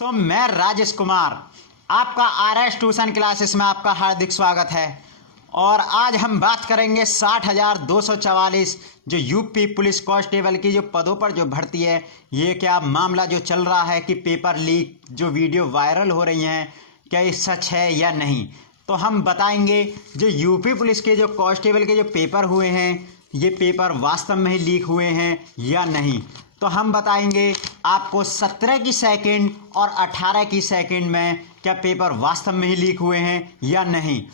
तो मैं राजेश कुमार आपका RS ट्यूशन क्लासेस में आपका हार्दिक स्वागत है। और आज हम बात करेंगे 60,244 जो यूपी पुलिस कांस्टेबल की जो पदों पर जो भर्ती है, ये क्या मामला जो चल रहा है कि पेपर लीक जो वीडियो वायरल हो रही हैं, क्या ये सच है या नहीं। तो हम बताएंगे जो यूपी पुलिस के जो कांस्टेबल के जो पेपर हुए हैं, ये पेपर वास्तव में ही लीक हुए हैं या नहीं। तो हम बताएंगे आपको 17 की सेकंड और 18 की सेकंड में क्या पेपर वास्तव में ही लीक हुए हैं या नहीं।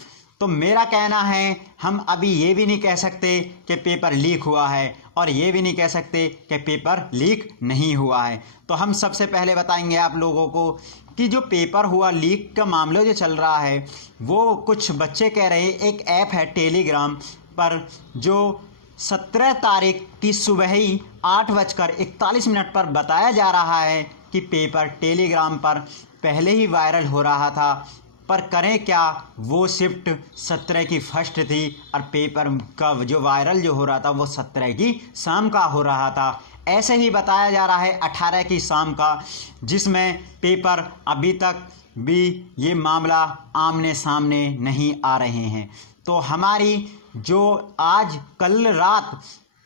तो मेरा कहना है, हम अभी ये भी नहीं कह सकते कि पेपर लीक हुआ है और ये भी नहीं कह सकते कि पेपर लीक नहीं हुआ है। तो हम सबसे पहले बताएंगे आप लोगों को कि जो पेपर हुआ लीक का मामला जो चल रहा है, वो कुछ बच्चे कह रहे हैं, एक ऐप है टेलीग्राम पर जो 17 तारीख की सुबह ही 8:41 पर बताया जा रहा है कि पेपर टेलीग्राम पर पहले ही वायरल हो रहा था, पर करें क्या, वो शिफ्ट 17 की फर्स्ट थी और पेपर का जो वायरल जो हो रहा था वो 17 की शाम का हो रहा था। ऐसे ही बताया जा रहा है 18 की शाम का, जिसमें पेपर अभी तक भी ये मामला आमने सामने नहीं आ रहे हैं। तो हमारी जो आज कल रात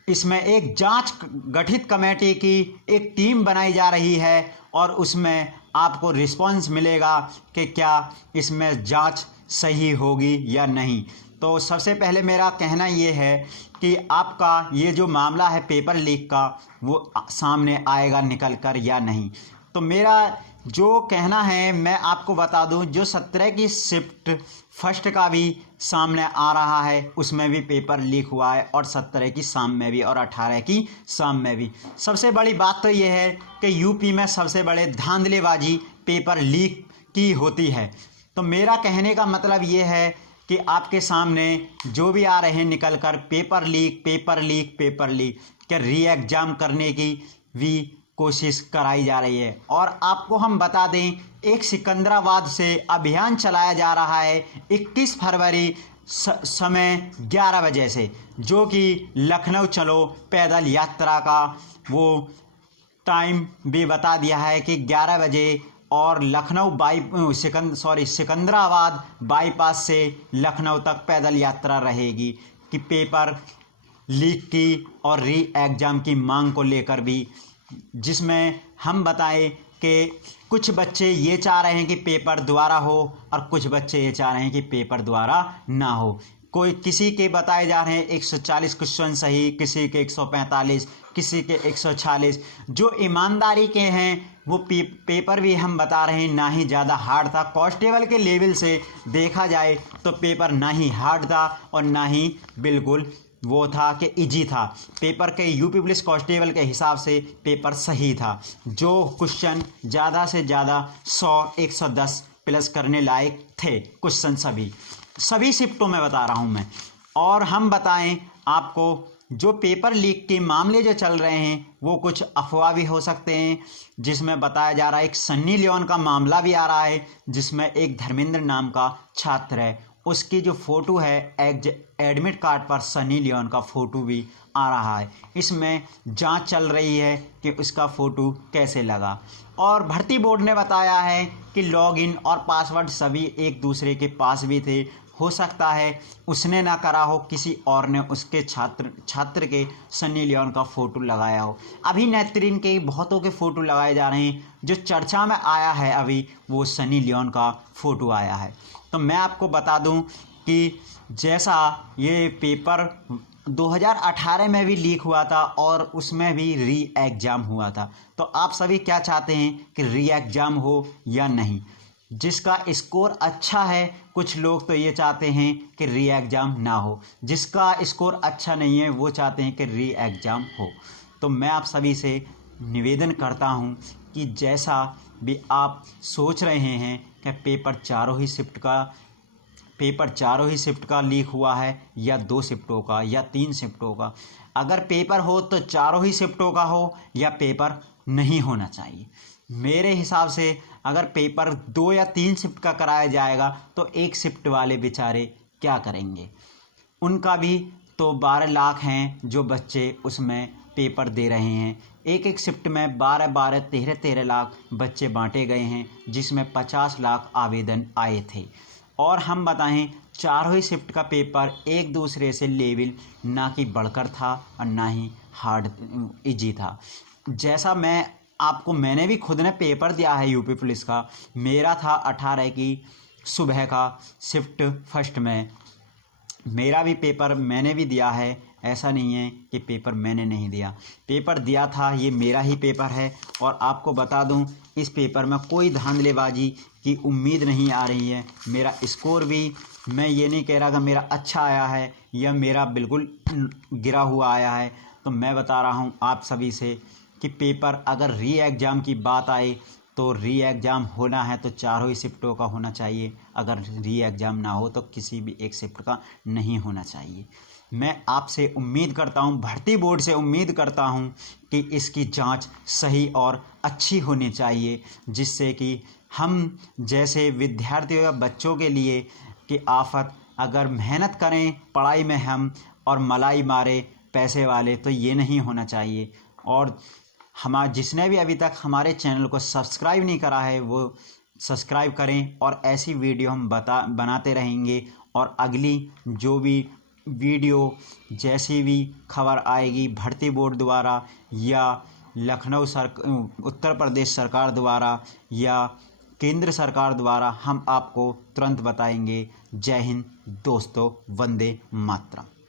इसमें एक जांच गठित कमेटी की एक टीम बनाई जा रही है और उसमें आपको रिस्पांस मिलेगा कि क्या इसमें जांच सही होगी या नहीं। तो सबसे पहले मेरा कहना ये है कि आपका ये जो मामला है पेपर लीक का, वो सामने आएगा निकल कर या नहीं। तो मेरा जो कहना है मैं आपको बता दूं, जो 17 की शिफ्ट फर्स्ट का भी सामने आ रहा है, उसमें भी पेपर लीक हुआ है और 17 की शाम में भी और 18 की शाम में भी। सबसे बड़ी बात तो ये है कि यूपी में सबसे बड़े धांधलेबाजी पेपर लीक की होती है। तो मेरा कहने का मतलब ये है कि आपके सामने जो भी आ रहे हैं निकल कर paper leak paper leak paper leak, क्या री एग्ज़ाम करने की भी कोशिश कराई जा रही है। और आपको हम बता दें, एक सिकंदराबाद से अभियान चलाया जा रहा है 21 फरवरी समय 11 बजे से, जो कि लखनऊ चलो पैदल यात्रा का वो टाइम भी बता दिया है कि 11 बजे, और लखनऊ सिकंदराबाद बाईपास से लखनऊ तक पैदल यात्रा रहेगी कि पेपर लीक की और री एग्ज़ाम की मांग को लेकर भी, जिसमें हम बताएं कि कुछ बच्चे ये चाह रहे हैं कि पेपर दोबारा हो और कुछ बच्चे ये चाह रहे हैं कि पेपर दोबारा ना हो। कोई किसी के बताए जा रहे हैं 140 क्वेश्चन सही, किसी के 145, किसी के 146। जो ईमानदारी के हैं वो पेपर भी हम बता रहे हैं ना ही ज़्यादा हार्ड था। कांस्टेबल के लेवल से देखा जाए तो पेपर ना ही हार्ड था और ना ही बिल्कुल वो था कि इजी था। पेपर के यूपी पुलिस कांस्टेबल के हिसाब से पेपर सही था। जो क्वेश्चन ज़्यादा से ज़्यादा 100-110 प्लस करने लायक थे क्वेश्चन, सभी शिफ्टों में बता रहा हूँ मैं। और हम बताएं आपको, जो पेपर लीक के मामले जो चल रहे हैं वो कुछ अफवाह भी हो सकते हैं, जिसमें बताया जा रहा है एक सन्नी लियोन का मामला भी आ रहा है, जिसमें एक धर्मेंद्र नाम का छात्र है, उसकी जो फ़ोटो है एडमिट कार्ड पर सनी लियोन का फ़ोटो भी आ रहा है। इसमें जांच चल रही है कि उसका फ़ोटो कैसे लगा। और भर्ती बोर्ड ने बताया है कि लॉगिन और पासवर्ड सभी एक दूसरे के पास भी थे। हो सकता है उसने ना करा हो, किसी और ने उसके छात्र के सनी लियोन का फ़ोटो लगाया हो। अभी नेत्रीन के बहुतों के फ़ोटो लगाए जा रहे हैं, जो चर्चा में आया है अभी वो सनी लियोन का फ़ोटो आया है। तो मैं आपको बता दूं कि जैसा ये पेपर 2018 में भी लीक हुआ था और उसमें भी री एग्ज़ाम हुआ था, तो आप सभी क्या चाहते हैं कि री एग्ज़ाम हो या नहीं। जिसका स्कोर अच्छा है, कुछ लोग तो ये चाहते हैं कि री एग्ज़ाम ना हो, जिसका स्कोर अच्छा नहीं है वो चाहते हैं कि री एग्ज़ाम हो। तो मैं आप सभी से निवेदन करता हूं कि जैसा भी आप सोच रहे हैं कि पेपर चारों ही शिफ्ट का लीक हुआ है या 2 शिफ्टों का या 3 शिफ्टों का, अगर पेपर हो तो चारों ही शिफ्टों का हो या पेपर नहीं होना चाहिए। मेरे हिसाब से अगर पेपर 2 या 3 शिफ्ट का कराया जाएगा तो एक शिफ्ट वाले बेचारे क्या करेंगे। उनका भी तो 12 लाख हैं जो बच्चे उसमें पेपर दे रहे हैं, एक एक शिफ्ट में 12-12, 13-13 लाख बच्चे बांटे गए हैं, जिसमें 50 लाख आवेदन आए थे। और हम बताएं, चारों ही शिफ्ट का पेपर एक दूसरे से लेवल ना कि बढ़कर था और ना ही हार्ड इजी था। जैसा मैंने भी खुद ने पेपर दिया है यूपी पुलिस का। मेरा था 18 की सुबह का शिफ्ट फर्स्ट में। मेरा भी पेपर मैंने भी दिया है, ऐसा नहीं है कि पेपर मैंने नहीं दिया, पेपर दिया था, ये मेरा ही पेपर है। और आपको बता दूं, इस पेपर में कोई धांधलेबाजी की उम्मीद नहीं आ रही है। मेरा स्कोर भी, मैं ये नहीं कह रहा कि मेरा अच्छा आया है या मेरा बिल्कुल गिरा हुआ आया है। तो मैं बता रहा हूँ आप सभी से कि पेपर अगर री एग्ज़ाम की बात आए तो री एग्ज़ाम होना है तो चारों ही शिफ्टों का होना चाहिए। अगर री एग्ज़ाम ना हो तो किसी भी एक शिफ्ट का नहीं होना चाहिए। मैं आपसे उम्मीद करता हूं, भर्ती बोर्ड से उम्मीद करता हूं कि इसकी जांच सही और अच्छी होनी चाहिए, जिससे कि हम जैसे विद्यार्थियों या बच्चों के लिए कि आफत अगर मेहनत करें पढ़ाई में हम और मलाई मारे पैसे वाले, तो ये नहीं होना चाहिए। और जिसने भी अभी तक हमारे चैनल को सब्सक्राइब नहीं करा है वो सब्सक्राइब करें, और ऐसी वीडियो हम बनाते रहेंगे। और अगली जो भी वीडियो, जैसी भी खबर आएगी भर्ती बोर्ड द्वारा या उत्तर प्रदेश सरकार द्वारा या केंद्र सरकार द्वारा, हम आपको तुरंत बताएंगे। जय हिंद दोस्तों, वंदे मातरम।